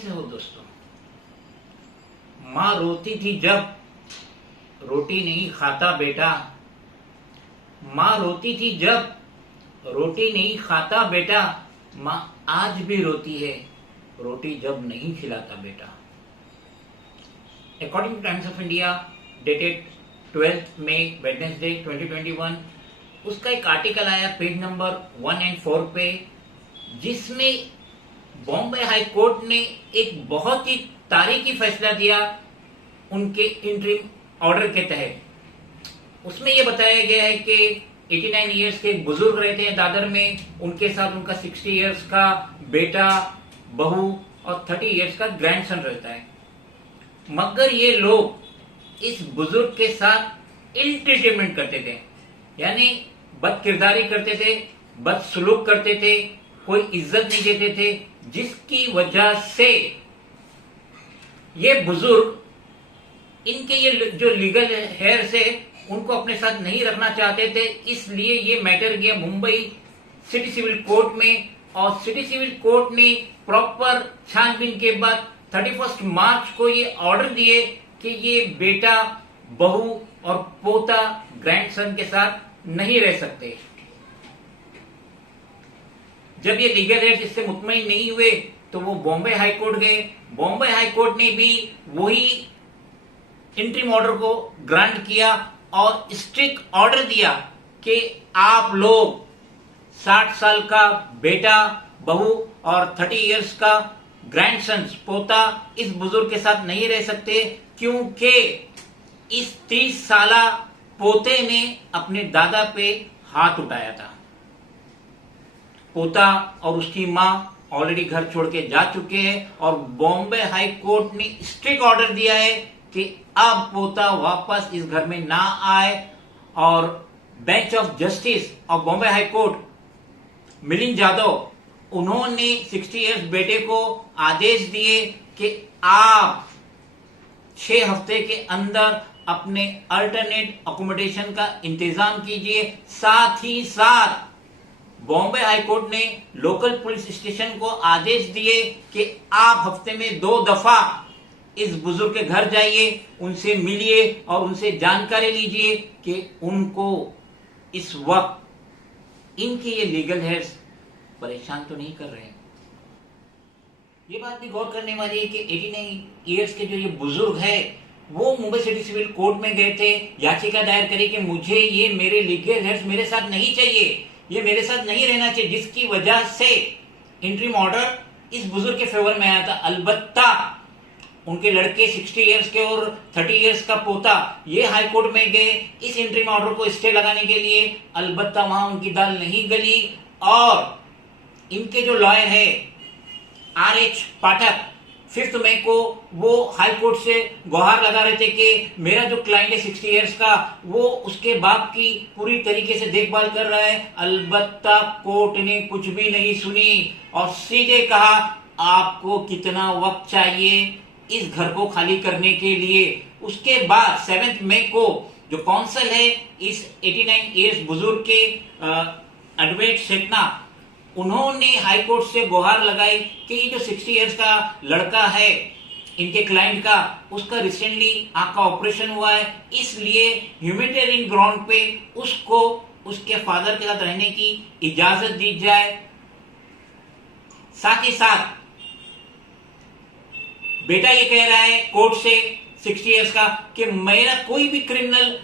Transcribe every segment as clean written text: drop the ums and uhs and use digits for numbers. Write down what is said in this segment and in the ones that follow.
कैसे हो दोस्तों? माँ रोती थी जब रोटी नहीं खाता बेटा। माँ रोती थी जब रोटी नहीं खाता बेटा। माँ आज भी रोती है रोटी जब नहीं खिलाता बेटा। According to Times of India dated 12 May Wednesday 2021, उसका एक आर्टिकल आया पेज नंबर 1 और 4 पे, जिसमें बॉम्बे हाई कोर्ट ने एक बहुत ही तारीखी फैसला दिया उनके इंटरिम ऑर्डर के तहत। उसमें यह बताया गया है कि 89 इयर्स के एक बुजुर्ग रहते हैं दादर में, उनके साथ उनका 60 इयर्स का बेटा, बहू और 30 इयर्स का ग्रैंडसन रहता है। मगर ये लोग इस बुजुर्ग के साथ इल ट्रीटमेंट करते थे, यानी बद किरदारी करते थे, बद सलूक करते थे, कोई इज्जत नहीं देते थे, जिसकी वजह से ये बुजुर्ग इनके ये जो लीगल हेयर्स है उनको अपने साथ नहीं रखना चाहते थे। इसलिए ये मैटर गया मुंबई सिटी सिविल कोर्ट में, और सिटी सिविल कोर्ट ने प्रॉपर छानबीन के बाद 31 मार्च को ये ऑर्डर दिए कि ये बेटा, बहू और पोता ग्रैंडसन के साथ नहीं रह सकते। जब ये लीगल हेयर्स इससे मुतमईन नहीं हुए तो वो बॉम्बे हाई कोर्ट गए। बॉम्बे हाई कोर्ट ने भी वही इंटरिम ऑर्डर को ग्रांट किया और स्ट्रिक्ट ऑर्डर दिया कि आप लोग 60 साल का बेटा, बहू और 30 इयर्स का ग्रैंडसन, पोता इस बुजुर्ग के साथ नहीं रह सकते, क्योंकि इस 30 साला पोते ने अपने दादा पे हाथ उठाया था। पोता और उसकी मां ऑलरेडी घर छोड़ के जा चुके हैं और बॉम्बे हाई कोर्ट ने स्ट्रिक्ट ऑर्डर दिया है कि अब पोता वापस इस घर में ना आए। और bench of justice of Bombay high court Milind Jadhav, उन्होंने 60 इयर्स बेटे को आदेश दिए कि आप 6 हफ्ते के अंदर अपने अल्टरनेट अकोमोडेशन का इंतजाम कीजिए। साथ ही साथ बॉम्बे हाई कोर्ट ने लोकल पुलिस स्टेशन को आदेश दिए कि आप हफ्ते में 2 दफा इस बुजुर्ग के घर जाइए, उनसे मिलिए और उनसे जानकारी लीजिए कि उनको इस वक्त इनके ये लीगल हेयर्स परेशान तो नहीं कर रहे हैं। ये बात भी गौर करने वाली है कि 89 इयर्स के जो ये बुजुर्ग है वो मुंबई सिटी सिविल कोर्ट में गए थे, याचिका दायर करी कि मुझे ये मेरे लीगल हेयर्स मेरे साथ नहीं चाहिए, ये मेरे साथ नहीं रहना चाहिए, जिसकी वजह से इंटरिम ऑर्डर इस बुजुर्ग के फेवर में आया था। अलबत्ता उनके लड़के 60 इयर्स के और 30 इयर्स का पोता ये हाई कोर्ट में गए इस इंटरिम ऑर्डर को स्टे लगाने के लिए। अलबत्ता वहां उनकी दाल नहीं गली और इनके जो लॉयर है RH पाठक 5 मई को वो हाई कोर्ट से गुहार लगा रहे थे कि मेरा जो क्लाइंट है 60 इयर्स का, वो उसके बाप की पूरी तरीके से देखभाल कर रहा है। अलबत्ता कोर्ट ने कुछ भी नहीं सुनी और सीधे कहा आपको कितना वक्त चाहिए इस घर को खाली करने के लिए। उसके बाद 7 मई को जो काउंसिल है इस 89 इयर्स बुजुर्ग के एडवोकेट शेखना, उन्होंने हाई कोर्ट से गुहार लगाई कि ये जो 60 इयर्स का लड़का है इनके क्लाइंट का, उसका रिसेंटली आंख का ऑपरेशन हुआ है, इसलिए ह्यूमैनिटेरियन ग्राउंड पे उसको उसके फादर के साथ रहने की इजाजत दी जाए। साथ ही साथ बेटा ये कह रहा है कोर्ट से 60 इयर्स का कि मेरा कोई भी क्रिमिनल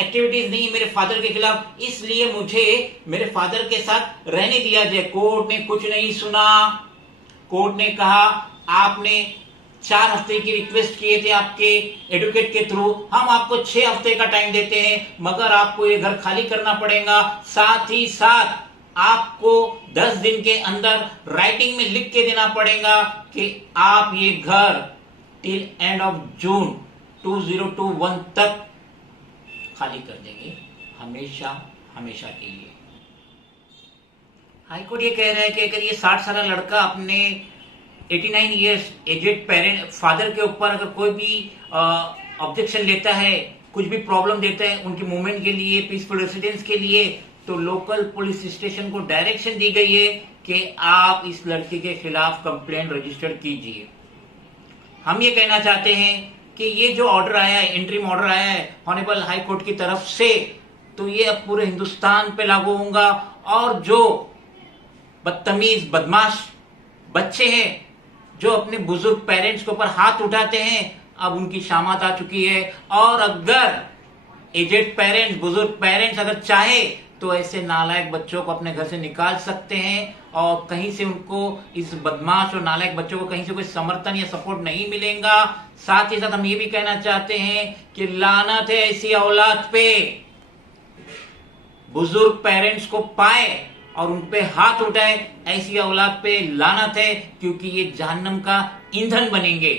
एक्टिविटीज नहीं है मेरे फादर के खिलाफ, इसलिए मुझे मेरे फादर के साथ रहने दिया जाए। कोर्ट ने कुछ नहीं सुना। कोर्ट ने कहा आपने 4 हफ्ते की रिक्वेस्ट किए थे आपके एडवोकेट के थ्रू, हम आपको 6 हफ्ते का टाइम देते हैं, मगर आपको ये घर खाली करना पड़ेगा। साथ ही साथ आपको 10 दिन के अंदर राइटिंग में लिख के देना पड़ेगा कि आप ये घर टिल एंड ऑफ जून 2021 तक खाली कर देंगे, हमेशा हमेशा के लिए। हाईकोर्ट ये कह रहा है कि अगर ये 60 साल लड़का अपने 89 इयर्स एजेड पेरेंट फादर के ऊपर अगर कोई भी ऑब्जेक्शन लेता है, कुछ भी प्रॉब्लम देता है उनकी मूवमेंट के लिए, पीसफुल रेसिडेंस के लिए, तो लोकल पुलिस स्टेशन को डायरेक्शन दी गई है कि आप इस लड़के के खिलाफ कंप्लेंट रजिस्टर कीजिए। हम ये कहना चाहते हैं कि ये जो ऑर्डर आया है, इंटरिम ऑर्डर आया है ऑनरेबल हाई कोर्ट की तरफ से, तो ये अब पूरे हिंदुस्तान पे लागू होगा। और जो बदतमीज बदमाश बच्चे हैं जो अपने बुजुर्ग पेरेंट्स के ऊपर हाथ उठाते हैं, अब उनकी शामत आ चुकी है। और अगर एजेड पेरेंट्स, बुजुर्ग पेरेंट्स अगर चाहे तो ऐसे नालायक बच्चों को अपने घर से निकाल सकते हैं और कहीं से उनको, इस बदमाश और नालायक बच्चों को कहीं से कोई समर्थन या सपोर्ट नहीं मिलेगा। साथ ही साथ हम ये भी कहना चाहते हैं कि लानत है ऐसी औलाद पे, बुजुर्ग पेरेंट्स को पाए और उन पे हाथ उठाए, ऐसी औलाद पे लानत है, क्योंकि ये जहन्नम का ईंधन बनेंगे।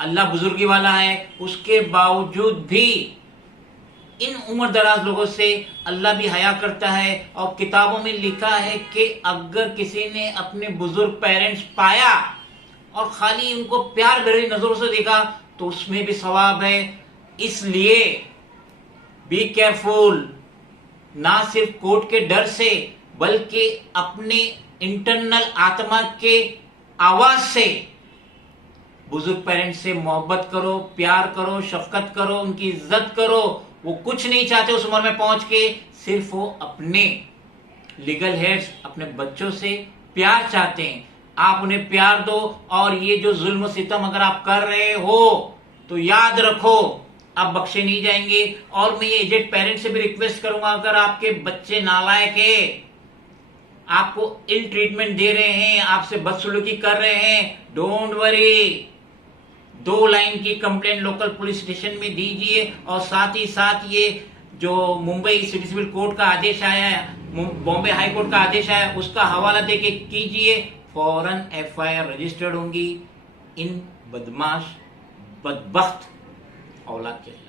अल्लाह बुजुर्गी वाला है, उसके बावजूद भी इन उम्र दराज लोगों से अल्लाह भी हया करता है। और किताबों में लिखा है कि अगर किसी ने अपने बुजुर्ग पेरेंट्स पाया और खाली उनको प्यार भरी नजरों से देखा तो उसमें भी सवाब है। इसलिए बी केयरफुल, ना सिर्फ कोर्ट के डर से बल्कि अपने इंटरनल आत्मा के आवाज से बुजुर्ग पेरेंट्स से मोहब्बत करो, प्यार करो, शफकत करो, उनकी इज्जत करो। वो कुछ नहीं चाहते उस उम्र में पहुंच के, सिर्फ वो अपने लीगल हेड्स, अपने बच्चों से प्यार चाहते हैं। आप उन्हें प्यार दो। और ये जो जुल्म सितम अगर आप कर रहे हो तो याद रखो आप बख्शे नहीं जाएंगे। और मैं ये एजेड पेरेंट्स से भी रिक्वेस्ट करूंगा, अगर आपके बच्चे नालायक है, आपको इल ट्रीटमेंट दे रहे हैं, आपसे बदसलूकी कर रहे हैं, डोंट वरी, 2 लाइन की कंप्लेंट लोकल पुलिस स्टेशन में दीजिए। और साथ ही साथ ये जो मुंबई सिटी सिविल कोर्ट का आदेश आया है, बॉम्बे हाई कोर्ट का आदेश आया, उसका हवाला देके कीजिए, फौरन FIR रजिस्टर्ड होंगी इन बदमाश बदबख्त औलाद के।